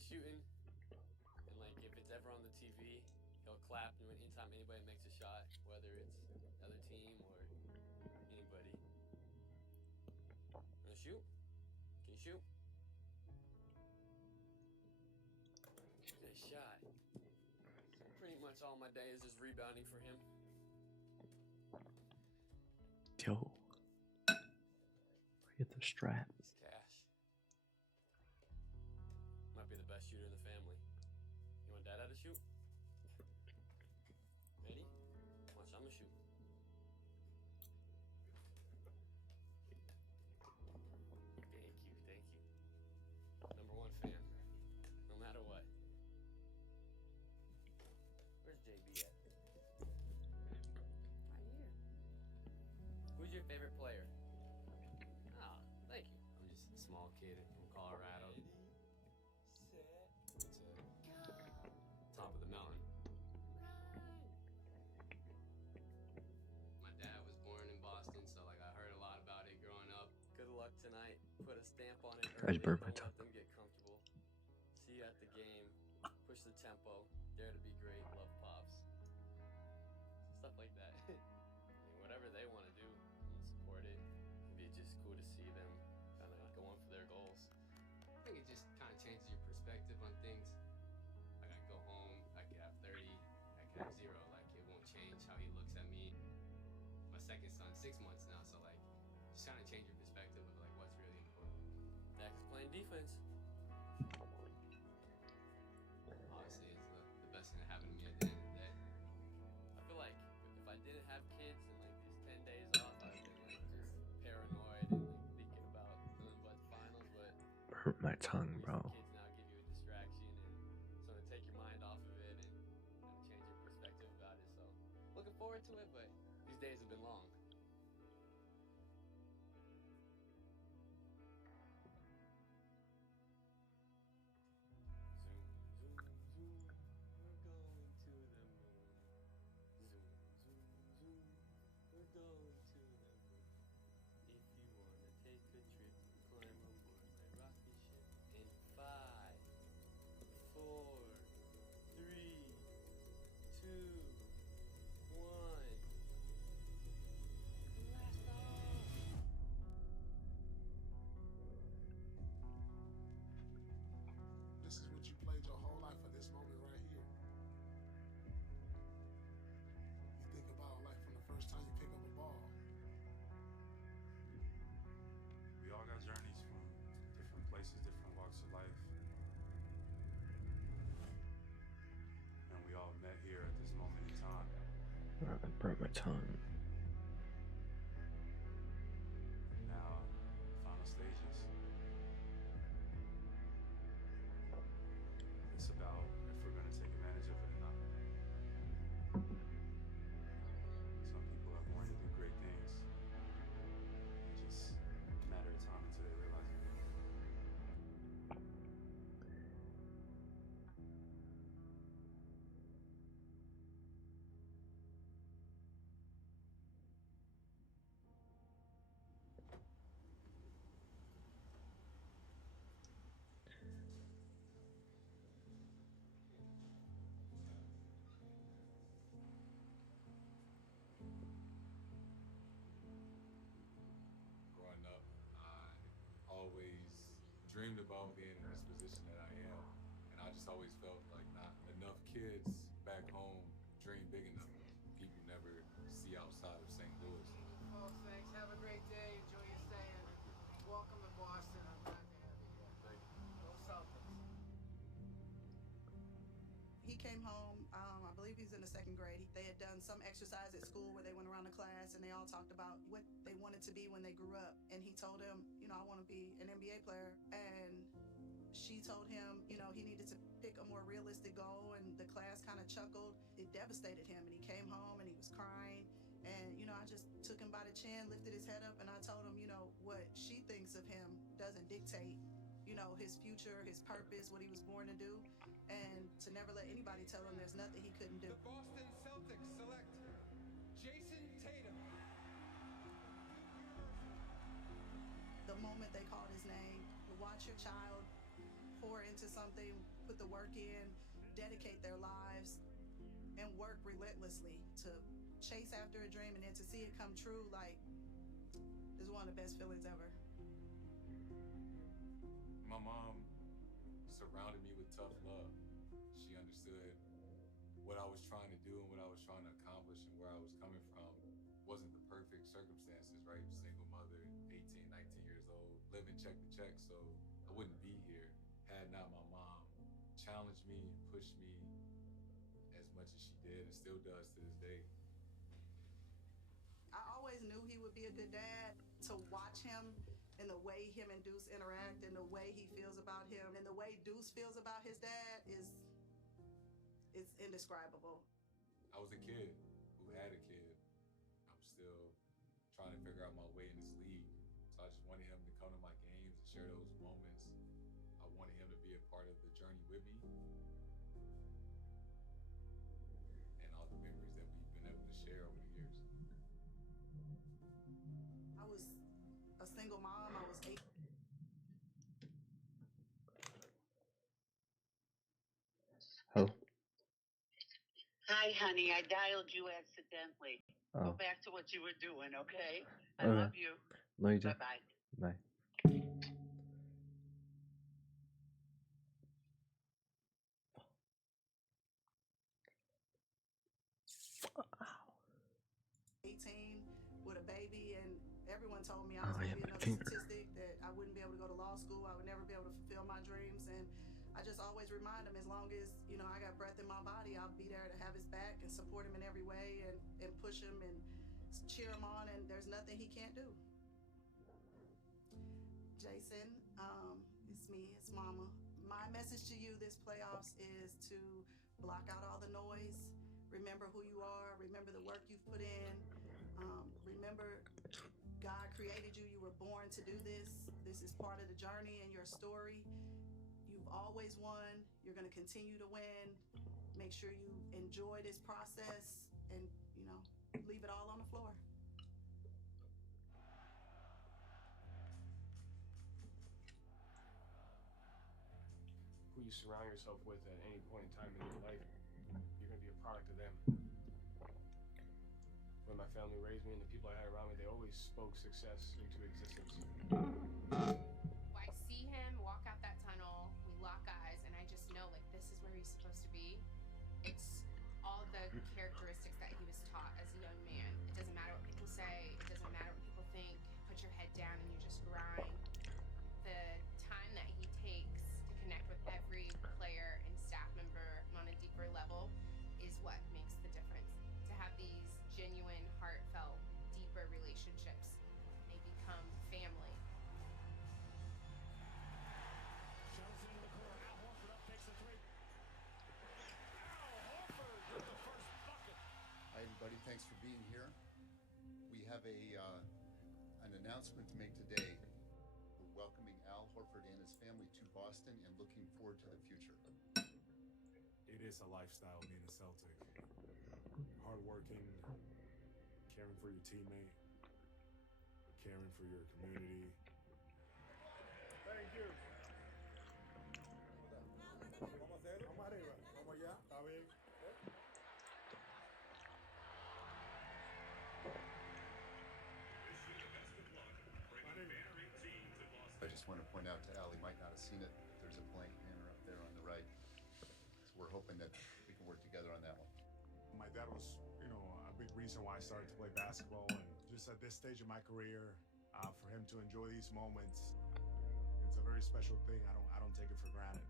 he's shooting, and like if it's ever on the TV, he'll clap anytime anybody makes a shot, whether it's the other team or anybody. Wanna shoot? Can you shoot? Good shot. Pretty much all my day is just rebounding for him. Yo. Look at the straps. It's cash. Might be the best shooter in the family. You want Dad to shoot? Ready? Watch, I'm gonna shoot. Thank you. Number one fan. No matter what. Where's JB at? Right here. Who's your favorite player? Ah, thank you. I'm just a small kid from Colorado. Ready, set, go. Top of the mountain. My dad was born in Boston, so like I heard a lot about it growing up. Good luck tonight. Put a stamp on it early. Don't let them get comfortable. See you at the game. Push the tempo. Dare to be great. Love Pops. Stuff like that. I mean, whatever they want to do, I'm support it. It'd be just cool to see them kind of go on for their goals. I think it just kind of changes your perspective on things. Like I go home, I could have 30, I could have 0. Like it won't change how he looks at me. My second son's 6 months now, so like just kind of change your perspective of like what's really important. Dax is playing defense. Honestly, it's the best thing that happened to me at the end of the day. I feel like if I didn't have kids and like these 10 days off, I've been like just paranoid and like thinking about nothing but finals, but hurt my tongue, bro. Kids now give you a distraction and sort of take your mind off of it and change your perspective about it. So looking forward to it, but these days have been long. Going to the moon. If you wanna take a trip, climb aboard my rocket ship. In 5, 4, 3, 2, 1. Blast off! This is what you played your whole life for, this moment right here. You think about like from the first time you pick up a ball. We all got journeys from different places, different walks of life. And we all met here at this moment in time. I broke my tongue. And now, final stages. It's about if we're gonna take advantage of it or not. Some people are born to do great things. It's just a matter of time until they realize it. Growing up, I always dreamed about being in this position that I am. And I just always felt like not enough kids back home dream big enough. People never see outside of St. Louis. Folks, thanks. Have a great day. Enjoy your stay. And welcome to Boston. I'm glad to have you here. Thank you. Go Celtics. He came home, I believe he's in the 2nd grade. They had done some exercise at school where they went around the class and they all talked about what they wanted to be when they grew up. And he told him, I want to be an NBA player. And she told him, he needed to pick a more realistic goal, and the class kind of chuckled. It devastated him, and he came home and he was crying. And, I just took him by the chin, lifted his head up, and I told him, what she thinks of him doesn't dictate, his future, his purpose, what he was born to do, and to never let anybody tell him there's nothing he couldn't do. The Boston Celtics select Jason Tatum. The moment they called his name, to watch your child pour into something put the work in, dedicate their lives, and work relentlessly to chase after a dream and then to see it come true, like, is one of the best feelings ever. My mom surrounded me with tough love. She understood what I was trying to do and what I was trying to accomplish and where I was coming from wasn't the perfect circumstances, right? Single mother, 18, 19 years old, living check to check, so I wouldn't be here had not my mom challenged me and pushed me as much as she did and still does to this day. I always knew he would be a good dad. To watch him and the way him and Deuce interact and the way he feels about him and the way Deuce feels about his dad is indescribable. I was a kid who had a kid. I'm still trying to figure out my way in this league. So I just wanted him to come to my games and share those moments. I wanted him to be a part of the journey with me. And all the memories that we've been able to share over the years. I was a single mom. I was 8. Hello. Hi, honey. I dialed you accidentally. Go Oh. back to what you were doing, okay? I Okay. love you. No, you don't. Bye-bye. Bye. With a baby, and everyone told me I Oh, was going yeah, to be my another finger. statistic, that I wouldn't be able to go to law school, I would never be able to fulfill my dreams, and I just always remind him, as long as, you know, I got breath in my body, I'll be there to have his back and support him in every way and push him and cheer him on, and there's nothing he can't do. Jason, it's me, it's Mama. My message to you this playoffs is to block out all the noise, remember who you are, remember the work you've put in, remember God created you, you were born to do this. This is part of the journey and your story. You've always won, you're gonna continue to win. Make sure you enjoy this process and, you know, leave it all on the floor. Who you surround yourself with at any point in time in your life, you're gonna be a product of them. When my family raised me and the people I had around me, they always spoke success into existence. I see him walk out that tunnel, we lock eyes, and I just know, like, this is where he's supposed to be. It's all the characteristics that he was taught as a young man. It doesn't matter what people say, it doesn't matter what people think. Put your head down and you just grind. The time that he takes to connect with every player and staff member on a deeper level is what makes the difference. To have these genuine, heartfelt, deeper relationships, they become family. Johnson in the corner. Al Horford up, takes the three. Al Horford with the first bucket. Hi, everybody. Thanks for being here. We have an announcement to make today. We're welcoming Al Horford and his family to Boston and looking forward to the future. It is a lifestyle being a Celtic. Hardworking, caring for your teammate, caring for your community. Thank you. Vamos a hacer. Vamos arriba. Vamos allá. Está bien. I just want to point out to Al, he might not have seen it, but there's a blank banner up there on the right. So we're hoping that we can work together on that one. My dad was, a big reason why I started to play basketball, and just at this stage of my career, for him to enjoy these moments, it's a very special thing. I don't take it for granted.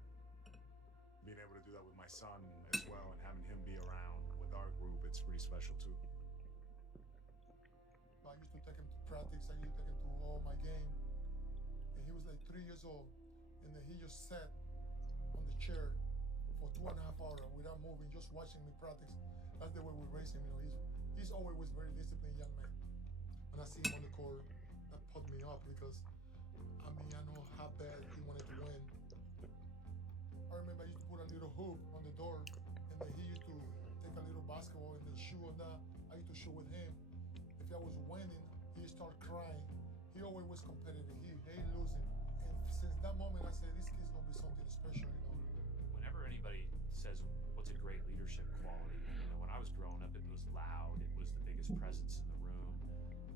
Being able to do that with my son as well, and having him be around with our group, it's pretty special too. I used to take him to practice. I used to take him to all my game. And he was like 3 years old. And then he just sat on the chair for 2.5 hours without moving, just watching me practice. That's the way we raise him. He's always was very disciplined young man. When I see him on the court, that put me up because I know how bad he wanted to win. I remember I used to put a little hoop on the door, and then he used to take a little basketball and then shoot on that. I used to shoot with him. If I was winning, he started crying. He always was competitive. He hated losing. And since that moment, I said, this kid's gonna be something special, Whenever I was growing up, it was loud, it was the biggest presence in the room.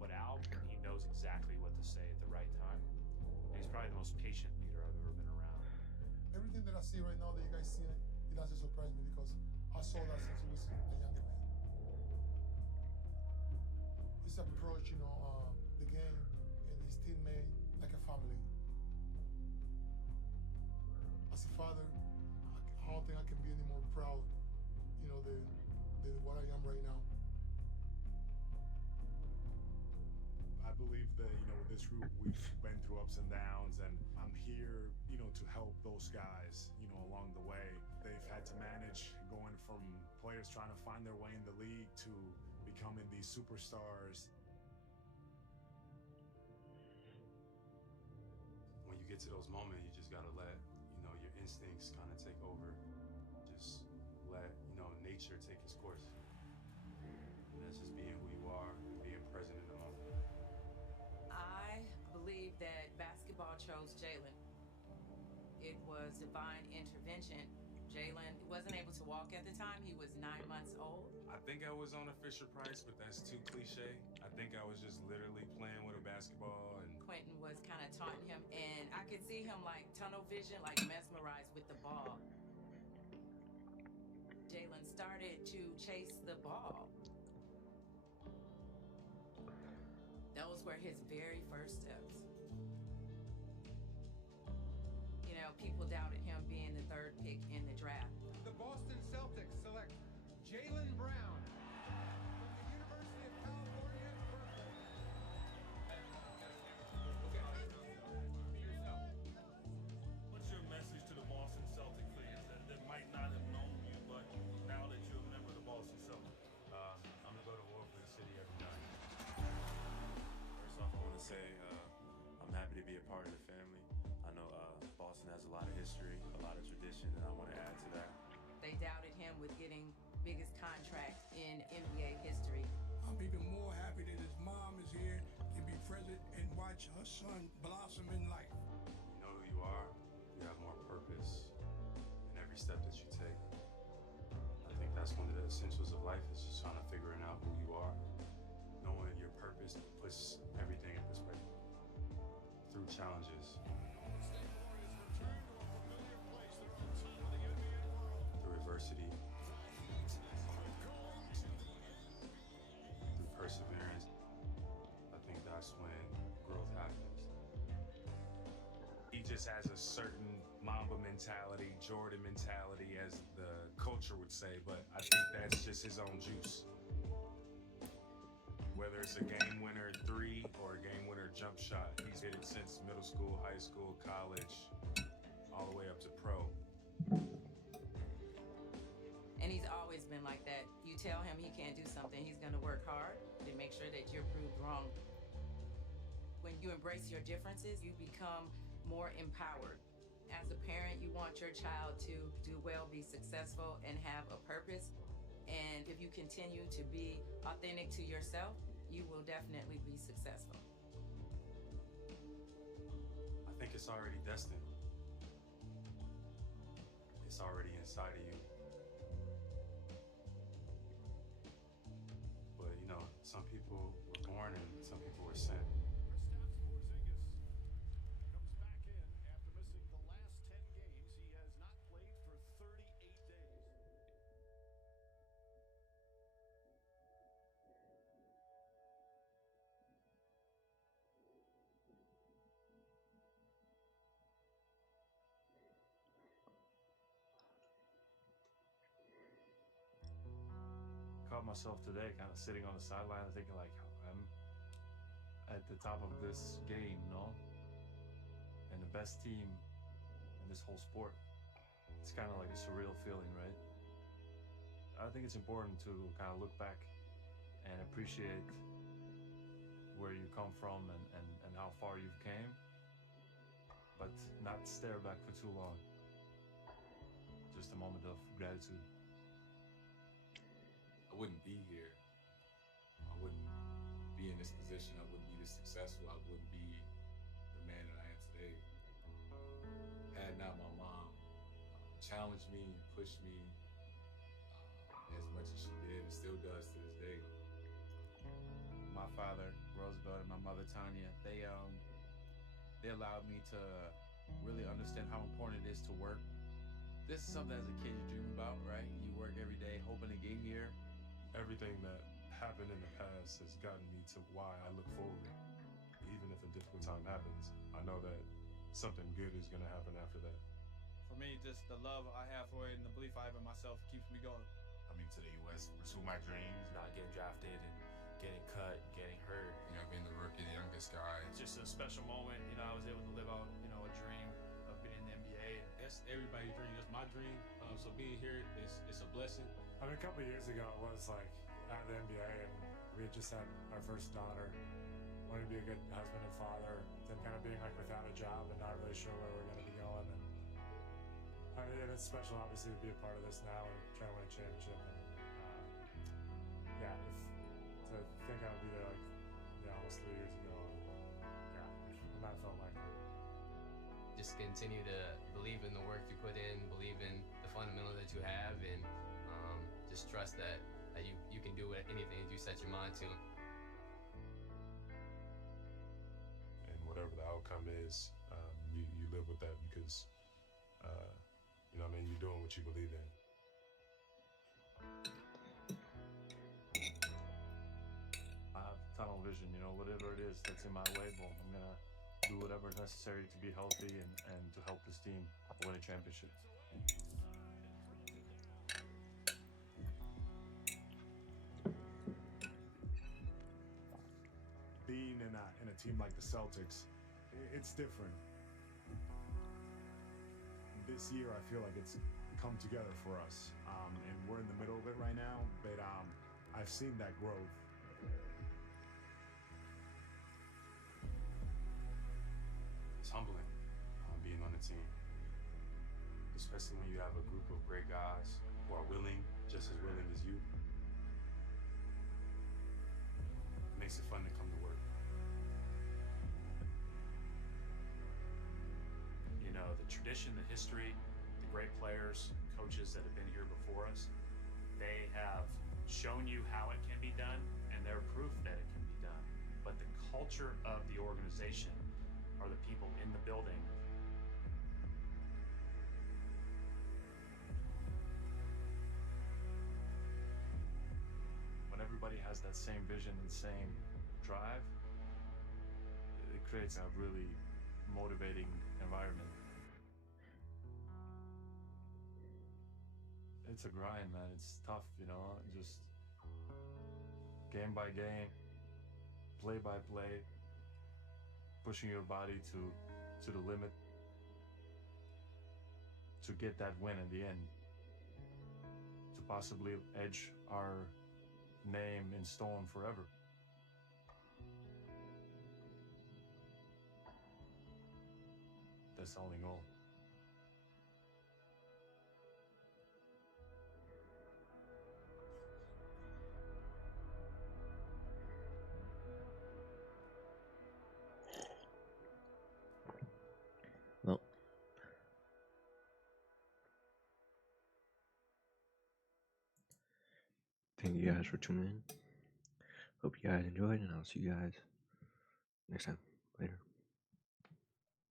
But Al, he knows exactly what to say at the right time. And he's probably the most patient leader I've ever been around. Everything that I see right now that you guys see, it doesn't surprise me because I saw that since he was a younger man. His approach, the game and his teammate like a family. As a father, I don't think I can be any more proud, than what I am right now. I believe that, with this group, we've been through ups and downs, and I'm here, to help those guys, along the way. They've had to manage going from players trying to find their way in the league to becoming these superstars. When you get to those moments, you just gotta let, your instincts kind of take over. Just let, nature take its course. And that's just being who you are, being present in the moment. I believe that basketball chose Jalen. It was divine intervention. Jalen wasn't able to walk at the time. He was 9 months old. I think I was on a Fisher Price, but that's too cliche. I think I was just literally playing with a basketball and Quentin was kind of taunting him, and I could see him like tunnel vision, like mesmerized with the ball. Jalen started to chase the ball. Those were his very first steps. People doubted him being the third pick in the draft. The Boston Celtics select Jalen Brown from the University of California, Berkeley. What's your message to the Boston Celtics fans that might not have known you, but now that you're a member of the Boston Celtics? I'm gonna go to war for the city every night. First off, I want to say I'm happy to be a part of the family. I know Boston has a lot of history, a lot of tradition, and I want to add to that. They doubted him with getting biggest contract in NBA history. I'm even more happy that his mom is here to be present and watch her son blossom in life. You know who you are. You have more purpose in every step that you take. I think that's one of the essentials of life, is just trying to figuring out who you are. Knowing your purpose puts everything in perspective. Through challenges. Through adversity. Through perseverance. I think that's when growth happens. He just has a certain Mamba mentality, Jordan mentality, as the culture would say, but I think that's just his own juice. Whether it's a game winner three or a game winner jump shot, he's hit it since middle school, high school, college, all the way up to pro. And he's always been like that. You tell him he can't do something, he's gonna work hard to make sure that you're proved wrong. When you embrace your differences, you become more empowered. As a parent, you want your child to do well, be successful, and have a purpose. And if you continue to be authentic to yourself, you will definitely be successful. I think it's already destined. It's already inside of you. But some people were born and some people were sent. Caught myself today kind of sitting on the sideline thinking like, I'm at the top of this game, and the best team in this whole sport. It's kind of like a surreal feeling, right? I think it's important to kind of look back and appreciate where you come from and how far you've came, but not stare back for too long. Just a moment of gratitude. I wouldn't be here. I wouldn't be in this position. I wouldn't be this successful. I wouldn't be the man that I am today. Had not my mom challenged me and pushed me as much much as she did and still does to this day. My father, Roosevelt, and my mother, Tanya, they allowed me to really understand how important it is to work. This is something as a kid you dream about, right? You work every day hoping to get here. Everything that happened in the past has gotten me to why I look forward. Even if a difficult time happens, I know that something good is going to happen after that. For me, just the love I have for it and the belief I have in myself keeps me going. Coming to the U.S., pursue my dreams. Not getting drafted and getting cut, getting hurt. You know, being the rookie, the youngest guy. It's just a special moment. You know, I was able to live out, you know, a dream of being in the NBA. That's everybody's dream. That's my dream. So being here, it's a blessing. I mean, a couple of years ago, it was like at the NBA, and we had just had our first daughter, wanting to be a good husband and father, then kind of being like without a job and not really sure where we're going to be going. And I mean, it's special, obviously, to be a part of this now and try to win a championship. And yeah, to think I would be there like almost 3 years ago, yeah, it might have felt like it. Just continue to believe in the work you put in, believe in the fundamentals that you have, and just trust that you can do anything that you set your mind to. And whatever the outcome is, you live with that because, you know what I mean, you're doing what you believe in. I have tunnel vision, you know, whatever it is that's in my way, well, I'm going to do whatever is necessary to be healthy and to help this team win a championship. Being in a team like the Celtics, it's different. This year, I feel like it's come together for us, and we're in the middle of it right now, but I've seen that growth. It's humbling being on the team, especially when you have a group of great guys who are willing, just as willing as you. It makes it fun to come to work. You know, the tradition, the history, the great players, coaches that have been here before us, they have shown you how it can be done, and they're proof that it can be done. But the culture of the organization are the people in the building. When everybody has that same vision and same drive, it creates a really motivating environment. It's a grind, man. It's tough, you know, just game by game, play by play, pushing your body to the limit to get that win in the end, to possibly etch our name in stone forever. That's the only goal. Well, thank you guys for tuning in. Hope you guys enjoyed, and I'll see you guys next time. Later.